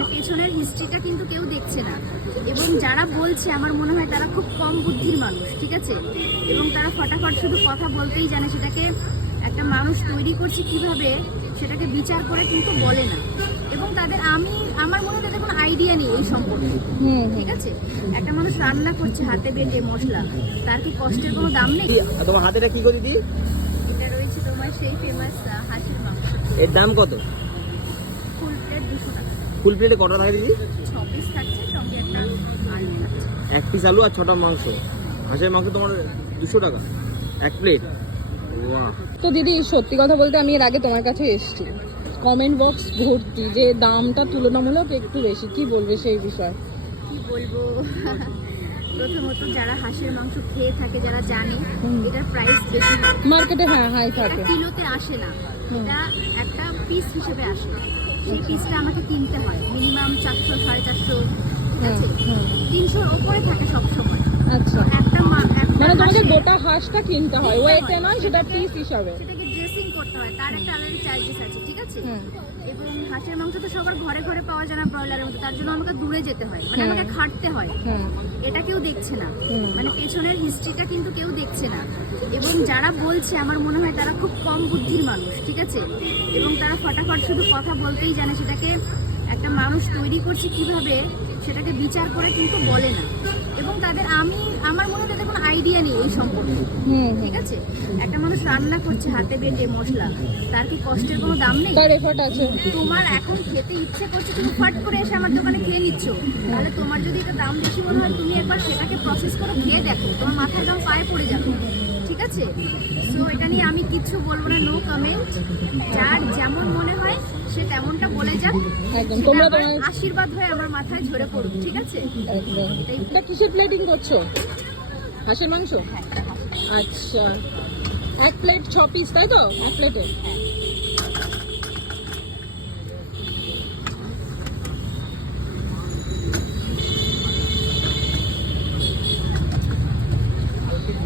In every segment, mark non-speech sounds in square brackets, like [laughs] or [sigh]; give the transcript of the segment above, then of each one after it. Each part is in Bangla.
মানে পেছনের হিস্ট্রিটা কিন্তু কেউ দেখছে না। এবং যারা বলছে আমার মনে হয় তারা খুব কম বুদ্ধির মানুষ ঠিক আছে? এবং তারা ফটাফট শুধু কথা বলতেই জানে সেটাকে একটা মানুষ তৈরি করছে কীভাবে সেটাকে বিচার করে কিন্তু বলে না। এবং তাদের আমি আমার মনে হয় তাদের কোনো আইডিয়া নেই এই সম্পর্কে ঠিক আছে? একটা মানুষ রান্না করছে হাতে বেটে মশলা তার কি কষ্টের কোনো দাম নেই? তোমার হাতেটা কি করে দিদি এটা রয়েছে তোমার সেই ফেমাস হাসির মাংস। এর দাম কত? ফুল প্লেট দুশো টাকা। ফুল প্লেটে কটা থাকে দিদি এক পিস আলু আর ছটা মাংস। হাঁসের মাংস তোমার দুশো টাকা। এক প্লেট। বাহ তো দিদি সত্যি কথা বলতে আমি এর আগে তোমার কাছে এসেছি। কমেন্ট বক্স ভর্তি যে দামটা তুলনামূলক একটু বেশি। কি বলবে সেই বিষয়ে? কি বলব? [laughs] প্রথমত যারা হাঁসের মাংস খেয়ে থাকে যারা জানে। এটার প্রাইস বেশি মার্কেটে হ্যাঁ হাই থাকে। কিলোতে আসে না। এটা একটা পিস হিসেবে আসে। সেই পিসটা আমাকে কিনতে হয়। মিনিমাম চারশো সাড়ে চারশো ঠিক আছে? তিনশোর ওপরে থাকে সবসময় আচ্ছা। একটা মানে তোমাকে গোটা হাঁসটা কিনতে হয়। ওয়েটে নয় সেটা পিস হিসাবে। সেটাকে ড্রেসিং করতে হয় তার একটা আলাদা চার্জেস আছে ঠিক আছে? এবং হাঁসের মাংস তো সবার ঘরে ঘরে পাওয়া যায় না ব্রয়লারের মতো তার জন্য আমাকে দূরে যেতে হয় মানে আমাকে খাটতে হয়। এটা কেউ দেখছে না। মানে পেছনের হিস্ট্রিটা কিন্তু কেউ দেখছে না। এবং যারা বলছে আমার মনে হয় তারা খুব কম বুদ্ধির মানুষ ঠিক আছে? এবং তারা ফটাফট শুধু কথা বলতেই জানে সেটাকে একটা মানুষ তৈরি করছে কীভাবে সেটাকে বিচার করে কিন্তু বলে না। এবং তাদের আমি আমার মনে হয় তাদের কোনো আইডিয়া নেই এই সম্পর্কে। ঠিক আছে? একটা মানুষ রান্না করছে হাতে বেটে মশলা। তার কি কষ্টের কোনো দাম নেই? তার এফার্ট আছে। তোমার এখন খেতে ইচ্ছে করছে তুমি ফাট করে এসে আমার দোকানে খেয়ে নিচ্ছ। তাহলে তোমার যদি এটা দাম বেশি মনে হয় তুমি একবার সেটাকে প্রসেস করে খেয়ে দেখো। তোমার মাথার দাম পায়ে পড়ে যাবে। ঠিক আছে? সো এটা নিয়ে আমি কিচ্ছু বলব না নো কমেন্ট যার যেমন মনে সে তেমনটা বলে যাক একদম তোমরা আশীর্বাদ হয়ে আমার মাথায় ঝরে পড়ুক ঠিক আছে? এটা কিসের প্লেটিং করছ? হাঁসের মাংস? হ্যাঁ আচ্ছা। এক প্লেট ছ পিস তাই তো? এক প্লেটে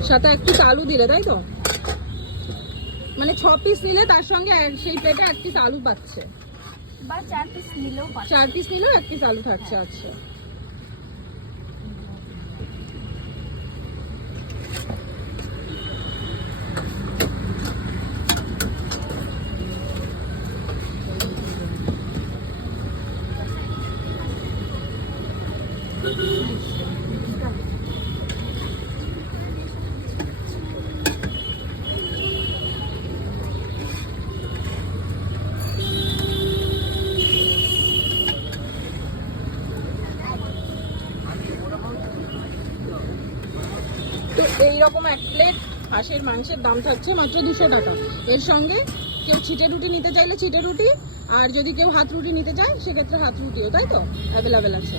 সাথে একটু আলু দিলে তাই তো? মানে ছ পিস নিলে তার সঙ্গে সেই প্লেটে এক পিস আলু পাচ্ছে। বা চার পিস নিলেও চার পিস নিলেও এক পিস আলু থাকছে আচ্ছা। তো এইরকম এক প্লেট হাঁসের মাংসের দাম থাকছে মাত্র দুশো টাকা। এর সঙ্গে কেউ ছিটে রুটি নিতে চাইলে ছিটে রুটি, আর যদি কেউ হাত রুটি নিতে চায়, সেক্ষেত্রে হাত রুটিও, তাই তো? অ্যাভেলেবেল আছে।